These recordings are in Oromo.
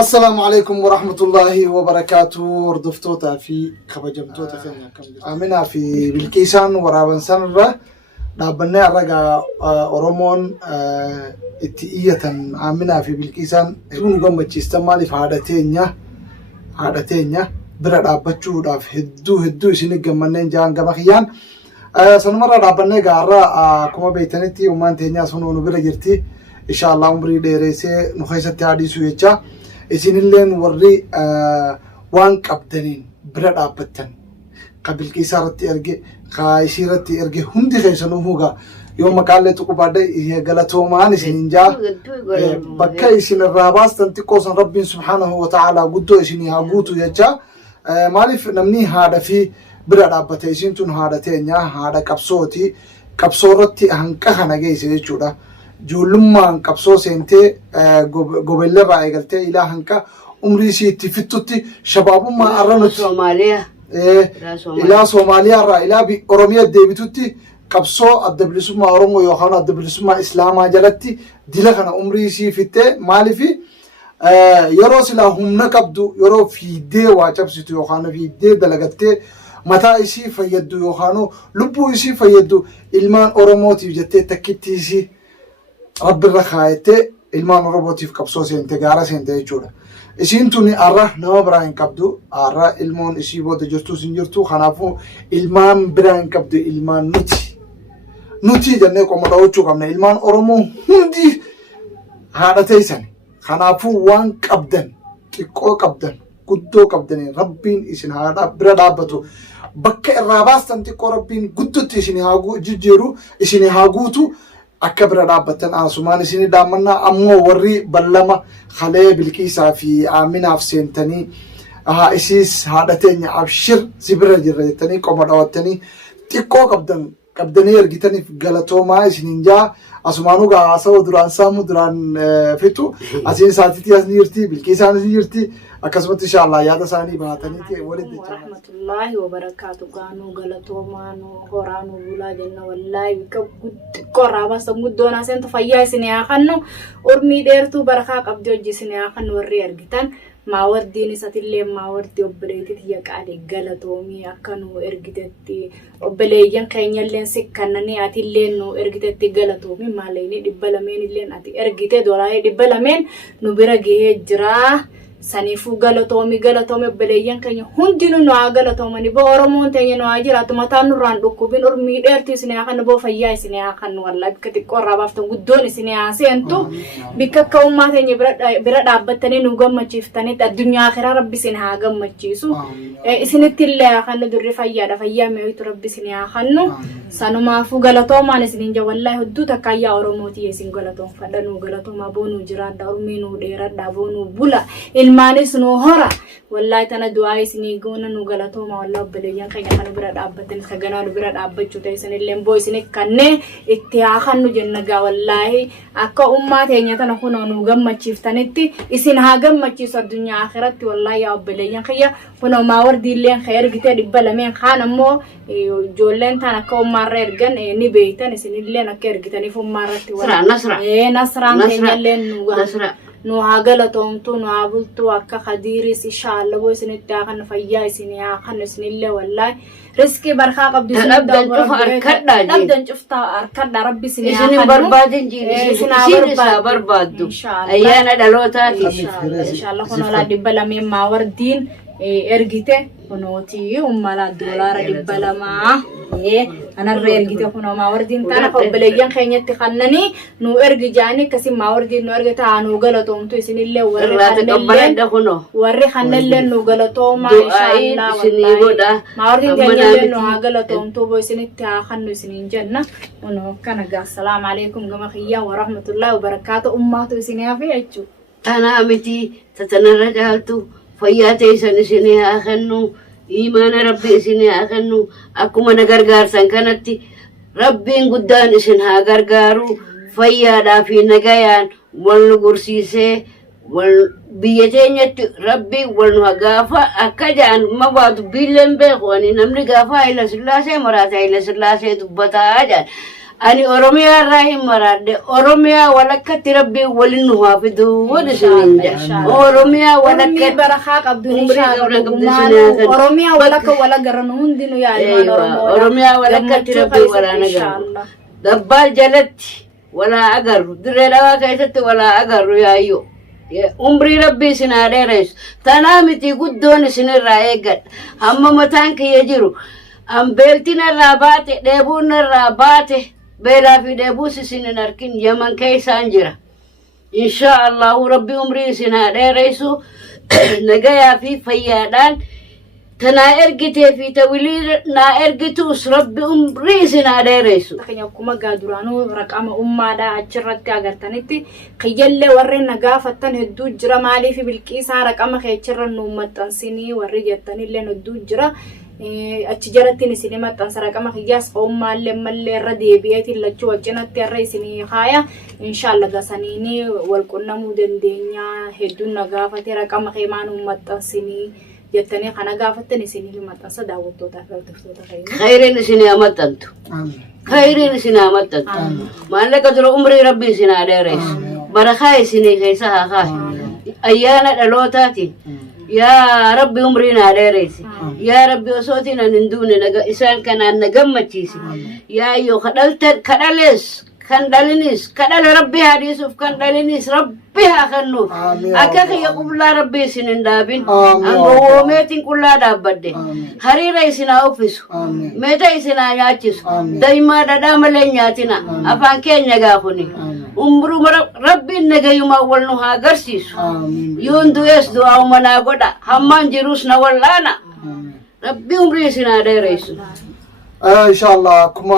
السلام عليكم ورحمة الله وبركاته. ردفتوتا في خبجمتوتا آمنا في بالكيسان ورابن سنرة دابنا رجع أورمون اتئية آمنا في بالكيسان يكون قم تستمالي في عادتين برا دابتشو داف هدو سنجم منين جان قمخيان سنمرة دابنا قارا كما بيتنتي ومان تينيا سنو نبرا جرتي إن شاء الله عمري ديريسي نخيسة تعديسو يجا إسين اللين ورّي وان كابتنين برد أبتن قبل كيسارة أرجع خايسيرة أرجع هندي خيسانو هوغا يوم قالت تقبضي هي غلطوا ما نسين جا بكا إسين الراباس تنتقوسن رب سبحانه وتعالى قدو إسين هاغوتو يجا مالف نمني هذا في برد أبتن إسين تون هذا تينيا هذا كبسورتي هنكا هنجيسي يجودا جولمان كبسو سنتي قبل رايقلتي إلى هنكا عمري سيتي فتوتي شباب ما أرنت Somalia. إلى صوماليا را إلى بأوروميا ديبتوتي كبسو الدبلسما أورومو يوخانا الدبلسما إسلاما جلتي دلخنا عمري سي فتة مالي في يروس لا هم نكبدو يرو في دي واجبسيتو يوخانا في دي دلقتي متى إشي فيدو يوخانو لبو إشي فيدو إلمان أوروموتي جتة تكتيسي رب الرخايته ilmaan robotiif qabsoo seente gaara seente jechuudha. Isiin tuni arra nama biraa hin qabdu arra ilmoon isii booda jirtus hin jirtu kanaafuu ilmaan biraa hin qabdu ilmaan nuti jennee qoma dhawachuu qabna ilmaan Oromoo hundi haadha teessan kanaafuu waan qabdan xiqqoo qabdan guddoo qabdanii rabbiin isin haadha bira dhaabbatu bakka irraa baastan xiqqoo rabbiin guddotti isin haa jijjiiru isin haa guutu akka bira dhaabbatan asumaan isin daamannaa ammoo warri ballama halee bilkiisaa fi aaminaaf seentanii isiis haadha teenya abshir sibira jirra jettanii qoma dhawattanii xiqqoo qabdanii ergitaniif galatoomaa isinin jaa asumaanuu haasawaa duraan saamu duraan fixu asiin saatitii as ni jirti bilkiisaan ni jirti akkasumatti inshallah yaada isaanii baatanii walitti jechuudha. Rahmatullahi wa barakatuh gaanuu galatoomaa nu horaanuu bulaa jenna wallaahi qorraa basa guddoonaa seentu fayyaa isin haa kannu urmii dheertuu barakaa qabdi hojii isin haa kannu warri argitan maawardiin isatillee maawardi obboleetti yaqaade galatoomii akka nu ergitetti obboleeyyan keenyalleen sikkannanii atillee nu ergitetti galatoomii maaleyni dhibba lameen illeen ati ergite doolaayee dhibba lameen nu bira gahee jira. Sanifu galatoomii obboleeyyan keenya hundinuu nu haa galatoomanii boo Oromoon teenya nu haa jiraatu mataan nurraan dhukkubin urmii dheertuu isin haa kannu boo fayyaa isin haa kannu wallaahi bikka xiqqoo irraa baaftan guddoon isin haa seentu bikka akka ummaa teenya bira dhaabbattanii nu gammachiiftanitti addunyaa akhiraa rabbi isin haa gammachiisu isinitti illee haa kannu durri fayyaadha fayyaa meewitu rabbi isin haa kannu sanumaafuu galatoomaan isinin jaa wallaahi hedduu takkaayyaa Oromootii isin galatoomfadha nu galatoomaa boo nu jiraadha urmii nu dheeradha boo nu bula ilmaanis nu hora wallahi tana du'aa isinii goona nu galatooma wallahi obboleeyyan keenya kan bira dhaabbatan saganaa nu bira dhaabbachuu ta'e illee boo isin kannee itti haa kannu jenna gaa wallahi akka ummaa teenya tana kunoo nu gammachiiftanitti isin haa gammachiisu addunyaa akhiratti wallahi yaa obboleeyyan keenya kunoo maawardiilleen ka ergite dhibba lameen kaan ammoo ijoolleen tan akka ummaarra ergan ni beeytan isinilleen akka ergitaniif ummaarratti nasraan keenyalleen nu nu haa galatoomtu nu haa bultu akka khadiiris inshallah boo isinitti haa kan fayyaa isin haa kan isinillee wallahi riskii barkaa qabdi dabdan cufta arkadha rabbi isin haa kan barbaadin jiru isin barbaaddu ayyaana dhalootaati inshallah kunoo dhibba lameen maawardiin ergite kunooti ummala doolaara dhibba lamaa anarra ergite kunoo maawardiin tana obboleeyyan keenyatti kannanii nu ergi jaanii akkasii maawardiin nu ergite haa nu galatoomtu isinillee warri kannellee nu galatoomaa inshallah maawardiin keenyallee nu haa galatoomtu boo isinitti haa kannu isiniin jenna kunoo kana gaa assalaamu alaikum gama kiyyaa wa rahmatullahi wa barakaatu ummaatu isinii hafe jechuu tanaa miti tatanarra caaltu fayyaa teessan isinii haa kennu iimaana rabbi isinii haa kennu akkuma na gargaarsan kanatti rabbiin guddaan isin haa gargaaru fayyaadhaa fi nagayaan wal nu gursiisee wal biyya teenyatti rabbi wal nu gaafa akka jaan mabaatu biilleen beeku ani namni gaafa Haayila Sillaasee maraata Haayila Sillaasee dubbataa jaan أني أورميا رايم مراد أورميا ولكت ربي ولنها في دول سنين أورميا ولكت برخاك عبد الله أورميا ولك ولا قرنون دينو يا أورميا ولكت ربي ولا نقر دبال جلت ولا أقر دريلا كيست ولا أقر يا أيو عمري ربي سنادي ريس تنامتي قدون سن رايقت هم متانك يجرو أم بيلتنا الرابات ديبون الرابات بلا في ديبوس سن نركن يمن كي سانجرا إن شاء الله ربي عمري سنادي ريسو نجايا في فيادان تنا ارجتي في توليد نا ارجتوس ربي ريسنا ديريسو تخيل كوما قادرانو رقم دا عشرت كاغرتنتي خيل ورنا غافتن هدو جرا مالي في بالكيس رقم خيچر نومتن سيني ورجتن لين هدو جرا اتجرتني سينما تنسر رقم خياس مال ردي بيتي لچو وجنت الرئيسني خايا ان شاء الله غسنيني والكنا مودندنيا هدو نغافتي رقم خيمان نومتن سيني جتني خنا قافتني سنين ما تصدق وتوتا خيرين سنين أمتنتو خيرين سنين أمتنتو ما لك ترى عمري ربي سنين ديريس برخاي سنين كيسها خاي أيانا الألوتاتي يا ربي عمرنا ديريس يا ربي وصوتنا نندون نجا إنسان كان نجمتيسي يا أيو خدلت كان دالينيس كان ربي حديث كان دالينيس ربي هخنو أكاك يقول ربي سنين دابين أنغو ميتين كلها دابده هري رئيسنا أوفيسو ميتا إسنا ياتيسو دايما دادام لنياتنا أفان كين يغاخوني umru rabbi naga yuma walnu ha garsisu yundu es do aw mana goda hamman jirus na wallana rabbi umri sina dairesu إن شاء الله كما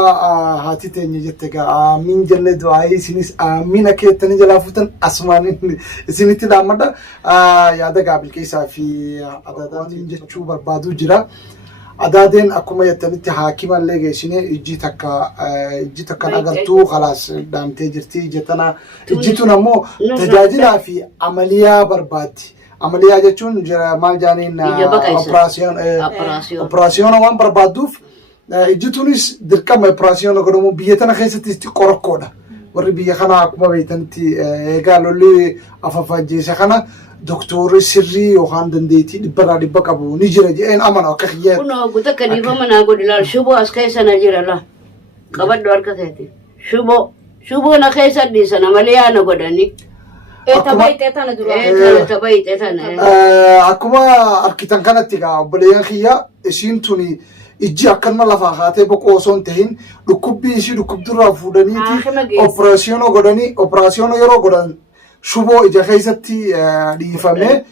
هاتي تاني جتك آمين جل دعائي سنيس آمين أكيد تاني جلافتن أسمان سنيتي دامدا يادا قابل كيسا في عددان جتشو بربادو جرا عددين أكما يتنتي حاكما اللي جيشيني جيتك نغرتو خلاص دامتي جرتي جتنا جيتو نمو تجاجلا في عملية بربادي عملية جتشون جرا مال جانين أوبراسيون وان بربادوف إجتونيس دركم إبراسيون أقولهم بيتنا خيست استقرار كودا وربي خنا أكما بيتنتي قالوا لي أففاجي سخنا دكتور سري وخان دنديتي دبرا دبكابو نيجرجي إن أمانة كخيات كنا قلت كنيفا من أقول لا شبو أسكيسا نجير الله قبل دور كثيتي شبو نخيسا دي سنة مليانا قداني تبايت أنا دروي تبايت أنا أكما أركيتان كانت تيجا بليان خيا إشين إجي أكن ما لفاقاته بقوسون تهين لكوبي إشي لكوب درا فوداني تي أوبراسيونو يرو قدان شبو إجا خيستي ديفامي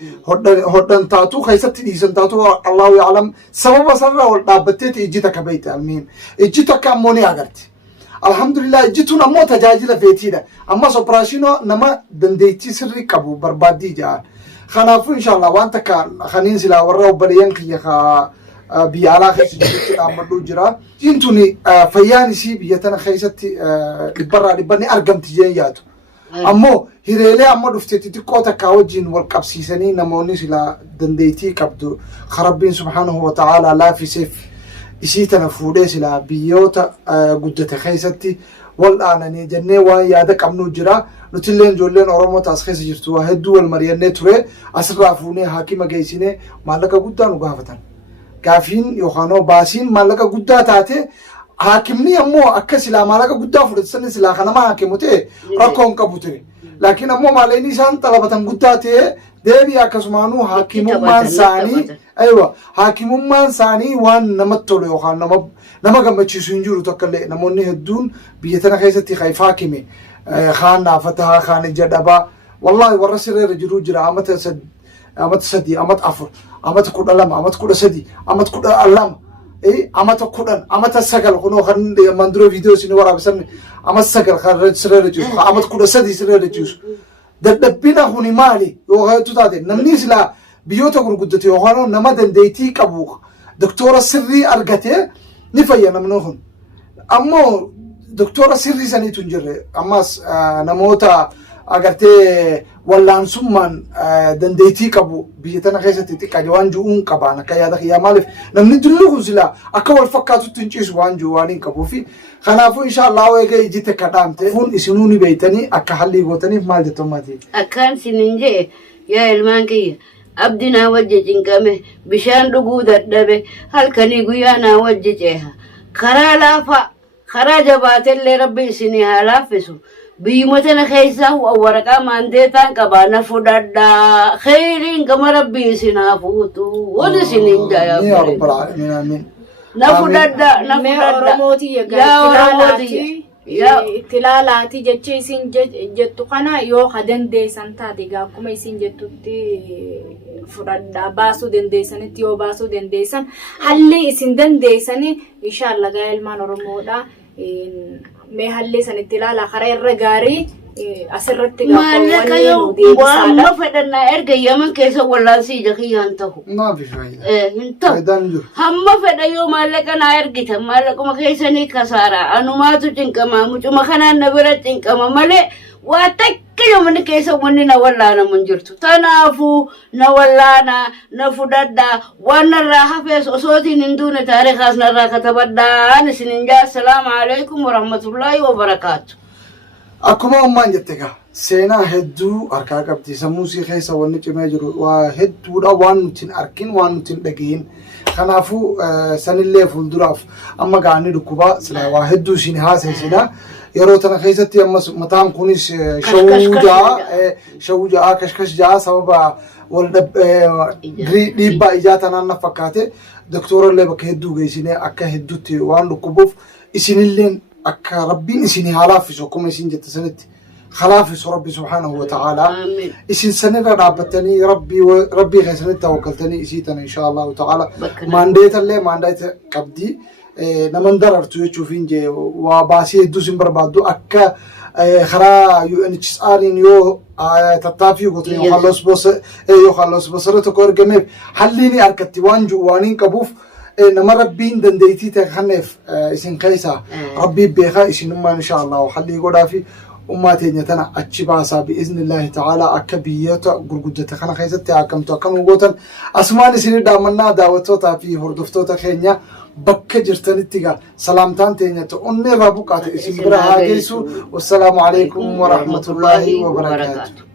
هدن تاتو خيستي ديسن تاتو الله يعلم سبب سرّا ودابتت إجي تكبيت المهم إجي تكاموني أغرتي الحمد لله إجي تونا مو تجاجل فيتيدا أما أوبراسيونو نما دنديتي سرّي كابو بربادي جا خنافو إن شاء الله وانتا كان خنين سلا ورّا وبريان كيخا بيعلا خيس جبتي أمرو جرا جنتوني فياني سي بيتنا خيستي البرا لبني أرقم تجياتو أمو هيريلي أمو دفتي تقوتا كاوجين والقبسيساني نموني سلا دنديتي كبدو خربين سبحانه وتعالى لا في سيف إسيتنا فودي سلا بيوتا قدت خيستي والآنني جنة ويادك أمنو جرا نتلين جولين أورمو تاسخيس جرتوا هدو والمريان نتوري أسرافوني حاكمة جيسيني مالكا قدانو قافتن كافين يوخانو باسين مالك قدّا تاتي حاكمني أمو أكسلا مالك قدّا فرصة سلا خنا ما حاكموتي ركون كبوتري لكن أمو ماليني سان طلبتن قدّا تي دبي أكسمانو حاكمو مان ساني أيوة حاكمو مان ساني وان نمتولو يوخان نما قمتشي سنجورو تكلي نموني هدون بيتنا خيستي خايف حاكمي خان نافتها خان جدبا والله ورسل رجلو جرا أمت سدي أمت أفر أمت كود ألم أمت كود سدي أمت كود ألم إيه أمت كودن أمت السجل خنو خن مندرو فيديو سينو ورا بسن أمت السجل خرج سرير جوس أمت كود سدي سرير جوس دبنا خوني مالي يوه تطادي نمنيس لا بيوتا كون قدتي يوهانو نما دنديتي كابوخ دكتورة سري أرجته نفيا نمنوهم أمو دكتورة سري سني تنجر أماس نموتا agartee wallaansummaan dandeettii qabu biyya tana keessatti xiqqaa waan jiruun qabaan akka yaada kiyyaa maaliif namni dillu kun silaa akka wal fakkaatutti hin ciisu waan jiru waan hin qabuufi kanaafuu inshaallah eega ijjitte kadhaamte kun isinuu ni beeytanii akka hallii gootaniif maal jettomaatii. Akkaan sinin jee yaa ilmaan kiyya abdi naa wajji cinqame bishaan dhuguu dadhabe halkanii guyyaa naa wajji ceeha karaa laafaa karaa jabaatellee rabbi isinii haa laaffisu. Biyyuma tana keessa waraqaa maandeetaan qabaa na fudhadhaa khayriin gama rabbii isin haa fuutu wal isiniin jaayaa na fudhadhaa na fudhadhaa yaa itti ilaalaati jecha isin jettu kana yoo ha dandeessan taate akkuma isin jettutti fudhadhaa baasuu dandeessanitti yoo baasuu dandeessan halli isin dandeessani inshaallah gaa ilmaan Oromoodha. Mee hallee sanitti ilaala karaa irra gaarii asirratti maallaqa yoo waan ma fedhannaa erga yaman keessa wallaansii jakiyyaan ta'u hin ta'u hamma fedha yoo maallaqa naa ergitan maallaquma keessanii kasaaraa anumaatu cinqamaa mucuma kanaan na bira cinqama malee waa takka yoomni keessa wanni na wallaanamu hin jirtu tanaafuu na wallaanaa na fudhadhaa waan narraa hafees osootiin hin duune taariikaas narraa katabadhaan isinin jaa assalaamu alaikum warahmatullaahi wabarakaatu. Akkuma ummaan jette gaa seenaa hedduu harkaa qabdi sammuu sii keessa wanni cimee jiru waa hedduudha waan nuti hin arkin waan nuti hin dhagahin kanaafuu sanillee fuulduraaf amma gaanii dhukkubaa sila waa hedduu isin haasaysina yeroo tana keessatti ammas mataan kunis shawuu ja'a kashkash ja'a sababa wal dhiibbaa ijaa tanaan na fakkaate doktorallee bakka hedduu geessinee akka hedduutti waan dhukkubuuf isinilleen akka rabbiin isinii haa laaffisu akkuma isin jette sanitti خلافي ربي سبحانه وتعالى إسين سنة رابطني ربي غيسني توكلتني إسيتنا إن شاء الله تعالى مانديت اللي مانديت كبدي نمن دررتو يشوفين جي وباسي دوسين بربادو أكا خرا UNHCR يو تطافي وقتني يخلص بصرته كور جميل حليني أركتي وانجو وانين كبوف نما ربين دنديتي تخنف إسين كيسا ربي بيخا إسين ما إن شاء الله وحلي قدا في أمتي نتنا أتشباسا بإذن الله تعالى أكبيات غرغدة خنا خيزت أكمتو كم وقتن أسمان سير دامنا دعوتوتا في هردفتوتا خينيا بك جرتني تيجا سلامتان تينيا تو أني رابوكات اسم برا هاجيسو والسلام عليكم ورحمة الله وبركاته.